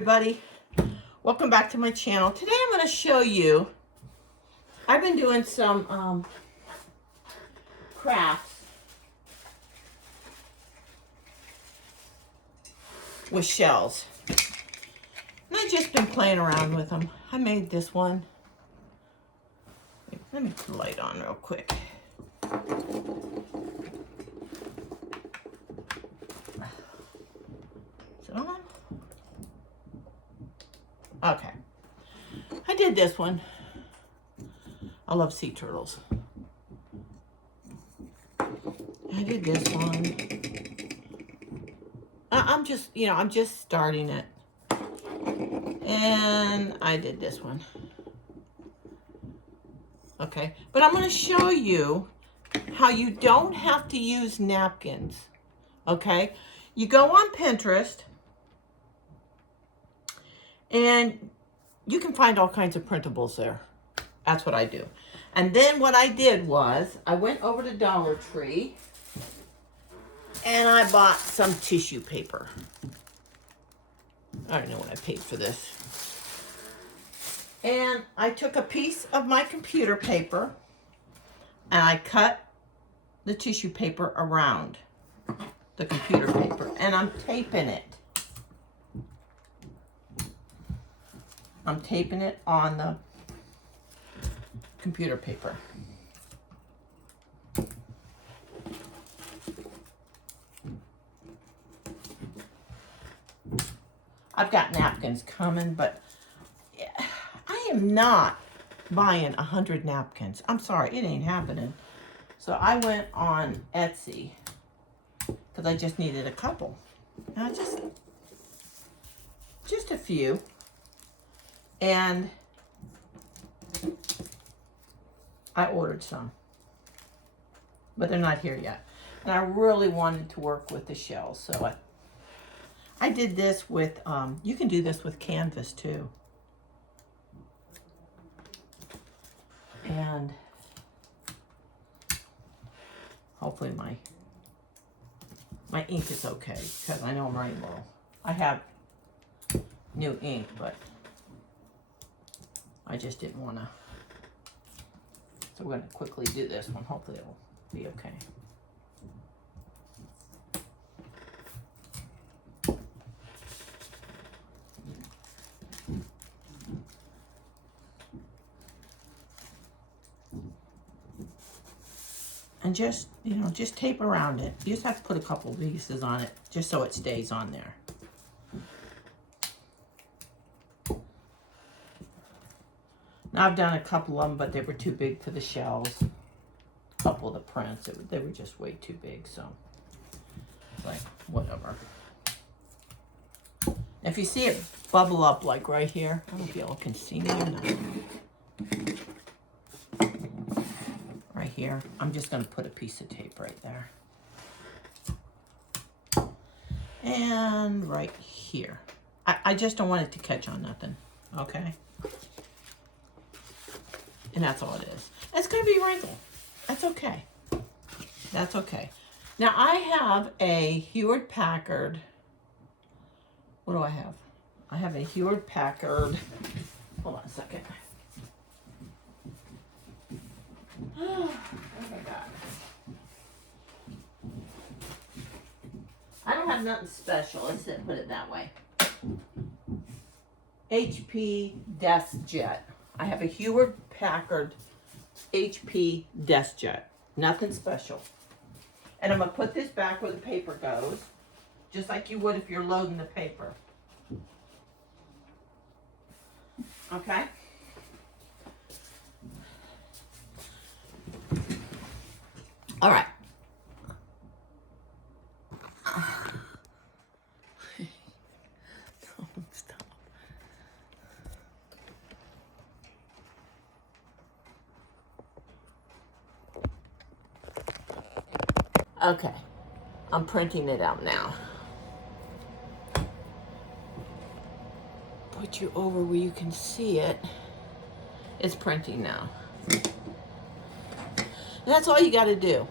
Everybody, welcome back to my channel. Today I'm going to show you, I've been doing some crafts with shells, and I've just been playing around with them. I made this one. Let me put the light on real quick. Is it on? Okay, I did this one. I love sea turtles. I did this one. I'm just starting it. And I did this one. Okay, but I'm going to show you how you don't have to use napkins. Okay, you go on Pinterest. And you can find all kinds of printables there. That's what I do. And then what I did was, I went over to Dollar Tree and I bought some tissue paper. I don't know what I paid for this. And I took a piece of my computer paper and I cut the tissue paper around the computer paper and I'm taping it. I'm taping it on the computer paper. I've got napkins coming, but I am not buying 100 napkins. I'm sorry, it ain't happening. So I went on Etsy because I just needed a couple. And I just a few. And I ordered some, but they're not here yet. And I really wanted to work with the shells, so I did this with, you can do this with canvas too. And hopefully my ink is okay, because I know I'm running low. I have new ink, but I just didn't want to. So we're going to quickly do this one. Hopefully it will be okay. And just, just tape around it. You just have to put a couple pieces on it just so it stays on there. Now I've done a couple of them, but they were too big for the shells. A couple of the prints, they were just way too big, so like, whatever. If you see it bubble up like right here, I don't know if y'all can see me or not. Right here, I'm just going to put a piece of tape right there. And right here. I just don't want it to catch on nothing, okay? And that's all it is. It's going to be wrinkled. That's okay. That's okay. Now I have a Hewlett-Packard. What do I have? I have a Hewlett-Packard. Hold on a second. Oh my God. I don't have nothing special. Let's put it that way. HP DeskJet. I have a Hewlett-Packard HP DeskJet. Nothing special. And I'm going to put this back where the paper goes, just like you would if you're loading the paper. Okay? All right. Stop. Okay, I'm printing it out now. Put you over where you can see it. It's printing now. And that's all you got to do.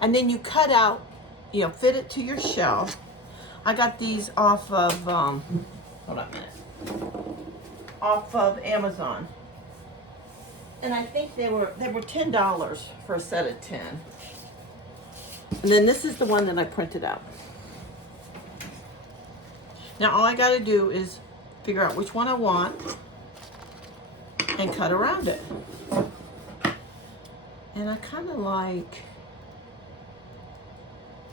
And then you cut out, fit it to your shelf. I got these off of hold on a minute, off of Amazon. And I think they were $10 for a set of 10. And then this is the one that I printed out. Now all I gotta do is figure out which one I want and cut around it. And I kind of like,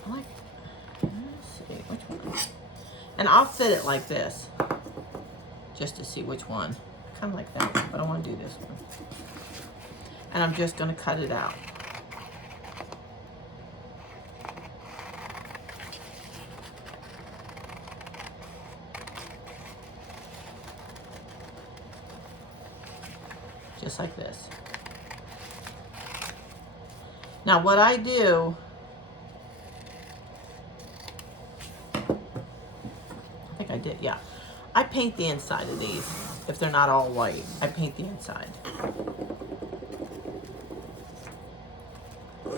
let's see, which one? And I'll fit it like this, just to see which one. I kind of like that one, but I want to do this one. And I'm just going to cut it out. Just like this. Now what I do, I think I did, yeah. I paint the inside of these. If they're not all white, I paint the inside.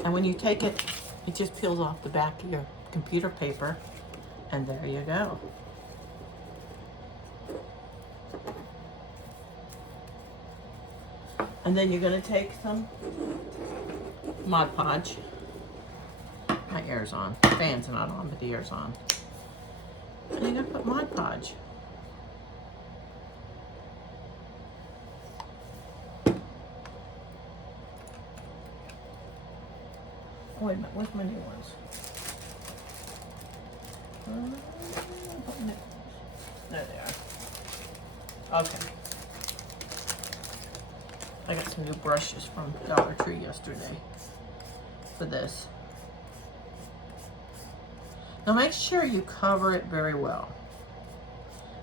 And when you take it, it just peels off the back of your computer paper, and there you go. And then you're going to take some Mod Podge. My air's on. The fan's not on, but the air's on. And you're going to put Mod Podge. Oh, wait a minute, where's my new ones? There they are. Okay. I got some new brushes from Dollar Tree yesterday for this. Now make sure you cover it very well.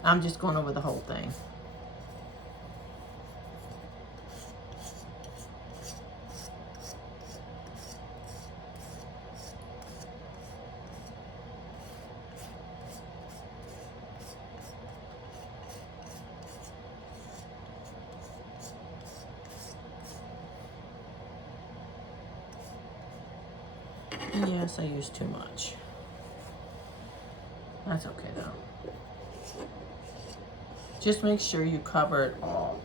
I'm just going over the whole thing. Yes, I used too much. That's okay though. Just make sure you cover it all.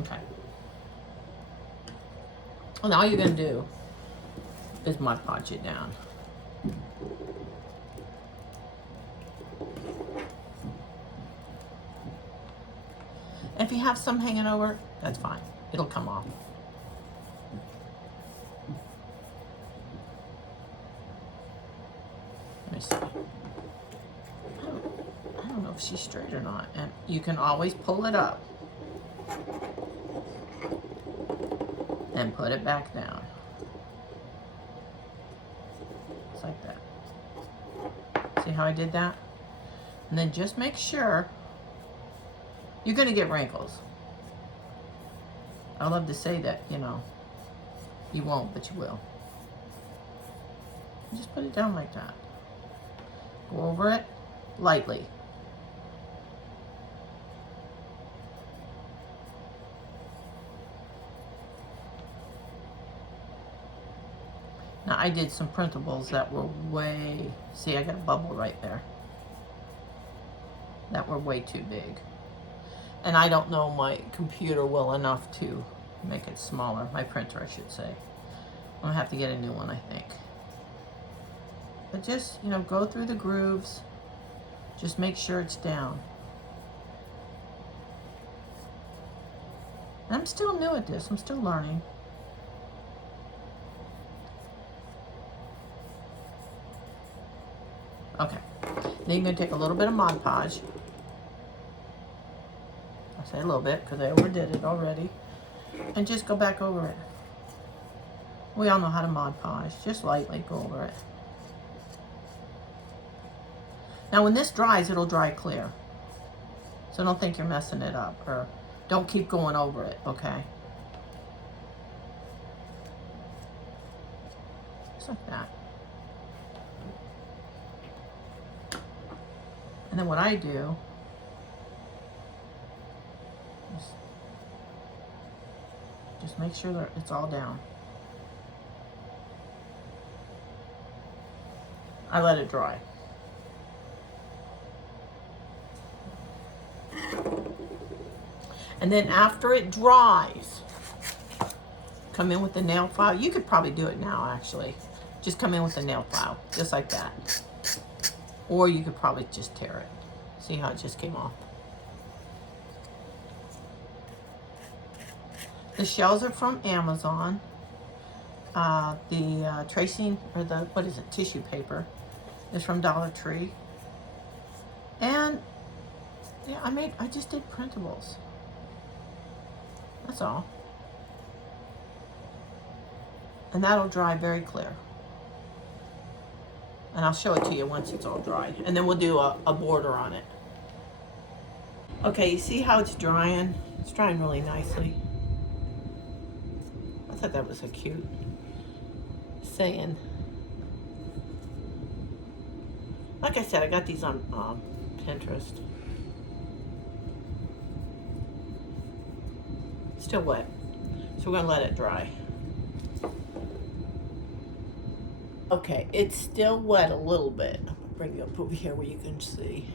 Okay. Well, now all you're going to do is Mod Podge it down. If you have some hanging over, that's fine. It'll come off. Let me see. I don't know if she's straight or not. And you can always pull it up and put it back down. Just like that. See how I did that? And then just make sure. You're going to get wrinkles. I love to say that, you know, you won't, but you will. Just put it down like that. Go over it lightly. Now, I did some printables that were way, see, I got a bubble right there. That were way too big. And I don't know my computer well enough to make it smaller. My printer, I should say. I'm going to have to get a new one, I think. But just, you know, go through the grooves. Just make sure it's down. And I'm still new at this. I'm still learning. Okay. Then you're going to take a little bit of Mod Podge. I say a little bit because I overdid it already. And just go back over it. We all know how to Mod Podge. Just lightly go over it. Now when this dries, it'll dry clear. So don't think you're messing it up. Or don't keep going over it, okay? Just like that. And then what I do is Just make sure that it's all down. I let it dry. And then after it dries, come in with the nail file. You could probably do it now, actually. Just come in with the nail file, just like that. Or you could probably just tear it. See how it just came off? The shells are from Amazon. The tracing, or the, what is it, tissue paper is from Dollar Tree. And yeah, I just did printables. That's all. And that'll dry very clear. And I'll show it to you once it's all dry. And then we'll do a border on it. Okay, you see how it's drying? It's drying really nicely. I thought that was a cute saying. Like I said, I got these on Pinterest. Still wet, so we're gonna let it dry. Okay, it's still wet a little bit. I'll bring you up over here where you can see.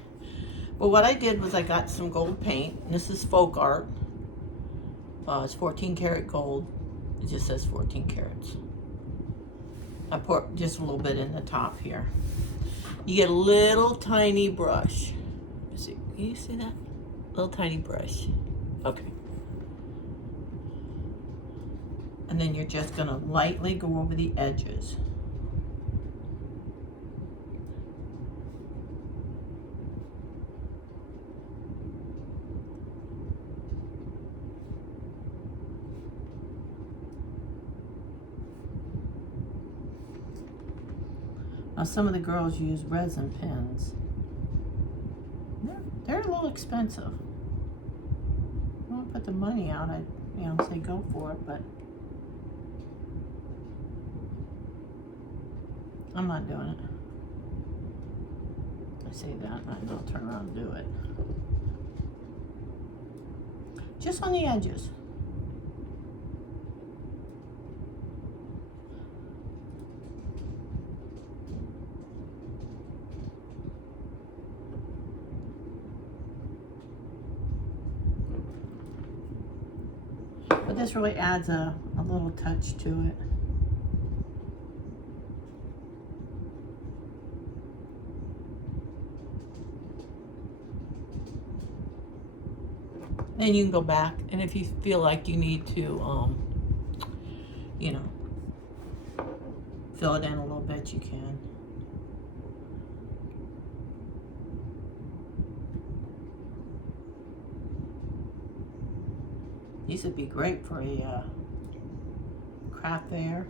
Well, what I did was I got some gold paint. And this is folk art. It's 14 karat gold. It just says 14 carats. I poured just a little bit in the top here. You get a little tiny brush. Can you see that? Little tiny brush. Okay. And then you're just gonna lightly go over the edges. Now some of the girls use resin pens. They're a little expensive. I want to put the money out, I'd say go for it, but I'm not doing it. I say that and I'll turn around and do it. Just on the edges. But this really adds a little touch to it. Then you can go back, and if you feel like you need to, fill it in a little bit, you can. These would be great for a craft fair.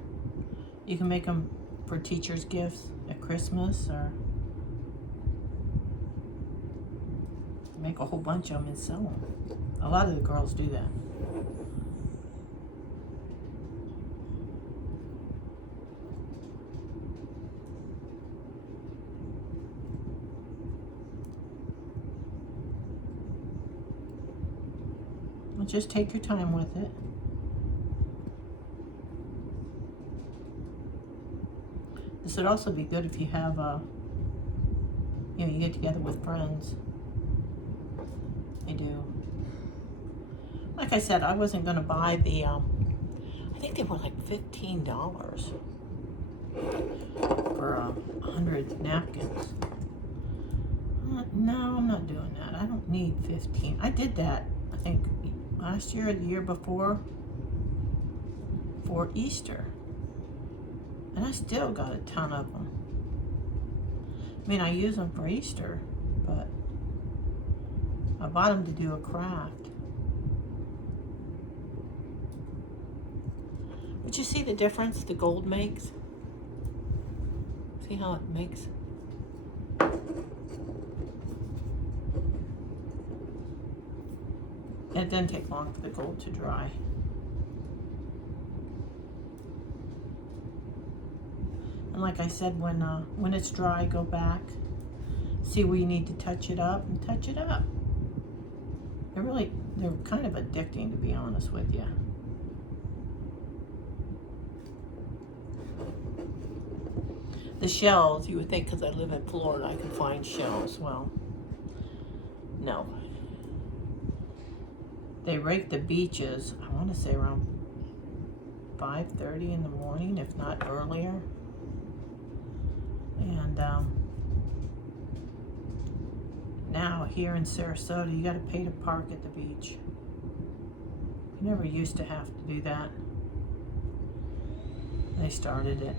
You can make them for teachers' gifts at Christmas, or make a whole bunch of them and sell them. A lot of the girls do that. Well, just take your time with it. This would also be good if you have you get together with friends. I do. Like I said, I wasn't going to buy the, I think they were like $15 for 100 napkins. No, I'm not doing that. I don't need 15. I did that, I think, last year or the year before for Easter. And I still got a ton of them. I mean, I use them for Easter, but I bought them to do a craft. But you see the difference the gold makes? See how it makes? It doesn't take long for the gold to dry. And like I said, when it's dry, go back, see where you need to touch it up, and touch it up. They're kind of addicting, to be honest with you. the shells. You would think because I live in Florida I can find shells. Well, no. They rake the beaches, I want to say around 5:30 in the morning, if not earlier. And now here in Sarasota, you got to pay to park at the beach. You never used to have to do that. They started it.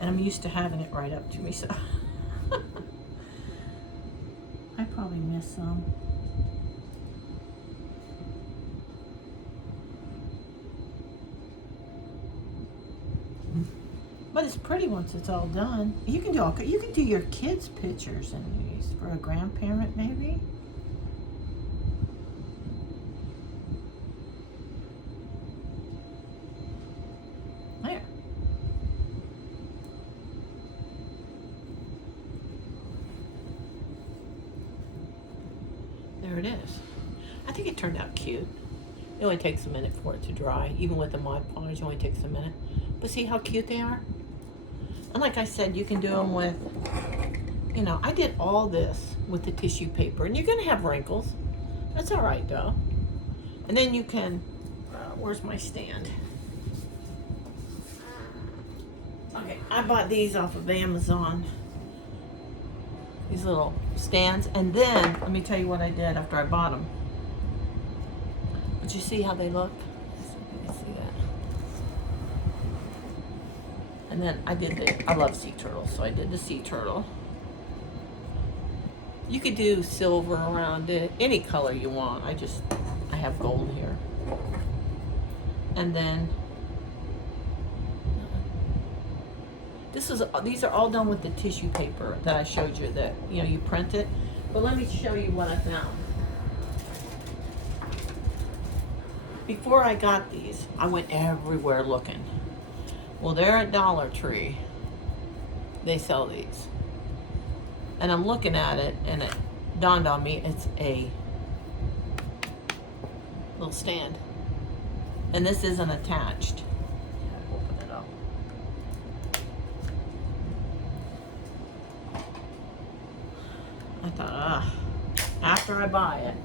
And I'm used to having it right up to me, so I probably missed some. But it's pretty once it's all done. You can do your kids' pictures in these for a grandparent, maybe. There. There it is. I think it turned out cute. It only takes a minute for it to dry. Even with the Mod Podge, it only takes a minute. But see how cute they are? And like I said, you can do them with, you know, I did all this with the tissue paper. And you're going to have wrinkles. That's all right, though. And then you can, where's my stand? Okay, I bought these off of Amazon. These little stands. And then, let me tell you what I did after I bought them. Did you see how they look? You can see that. And then I love sea turtles, so I did the sea turtle. You could do silver around it, any color you want. I have gold here. And then, these are all done with the tissue paper that I showed you that, you know, you print it. But let me show you what I found. Before I got these, I went everywhere looking. Well, they're at Dollar Tree. They sell these. And I'm looking at it, and it dawned on me it's a little stand. And this isn't attached. Open it up. I thought, after I buy it,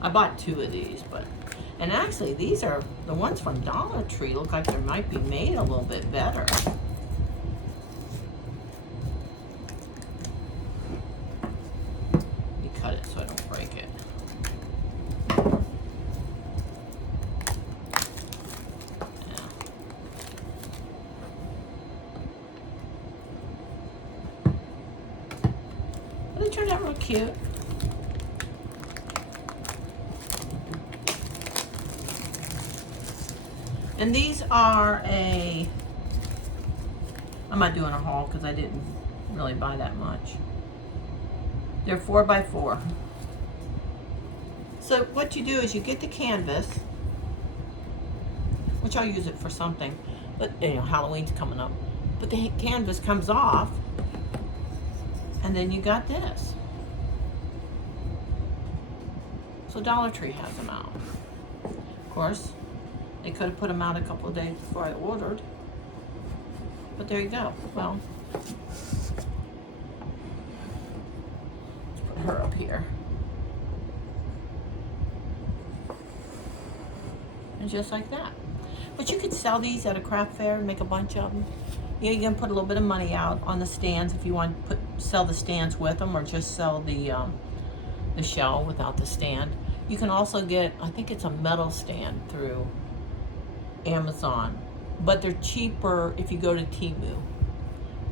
I bought 2 of these, but. And actually, these are, the ones from Dollar Tree look like they might be made a little bit better. Let me cut it so I don't break it. Yeah. But they turned out real cute. And these are I'm not doing a haul because I didn't really buy that much. They're 4x4. So what you do is you get the canvas, which I'll use it for something, but you know, Halloween's coming up. But the canvas comes off, and then you got this. So Dollar Tree has them out. Of course, they could have put them out a couple of days before I ordered. But there you go. Well, let's put her up here. And just like that. But you could sell these at a craft fair and make a bunch of them. You can put a little bit of money out on the stands if you want to sell the stands with them, or just sell the shell without the stand. You can also get, I think it's a metal stand through Amazon, but they're cheaper if you go to Temu.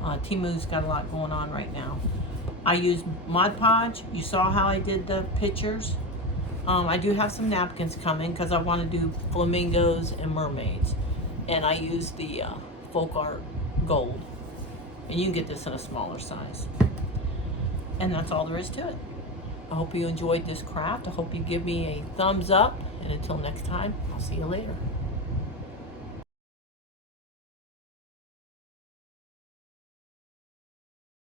Temu's got a lot going on right now. I use Mod Podge. You saw how I did the pictures. I do have some napkins coming because I want to do flamingos and mermaids, and I use the Folk Art Gold, and you can get this in a smaller size. And that's all there is to it. I hope you enjoyed this craft. I hope you give me a thumbs up, and until next time, I'll see you later.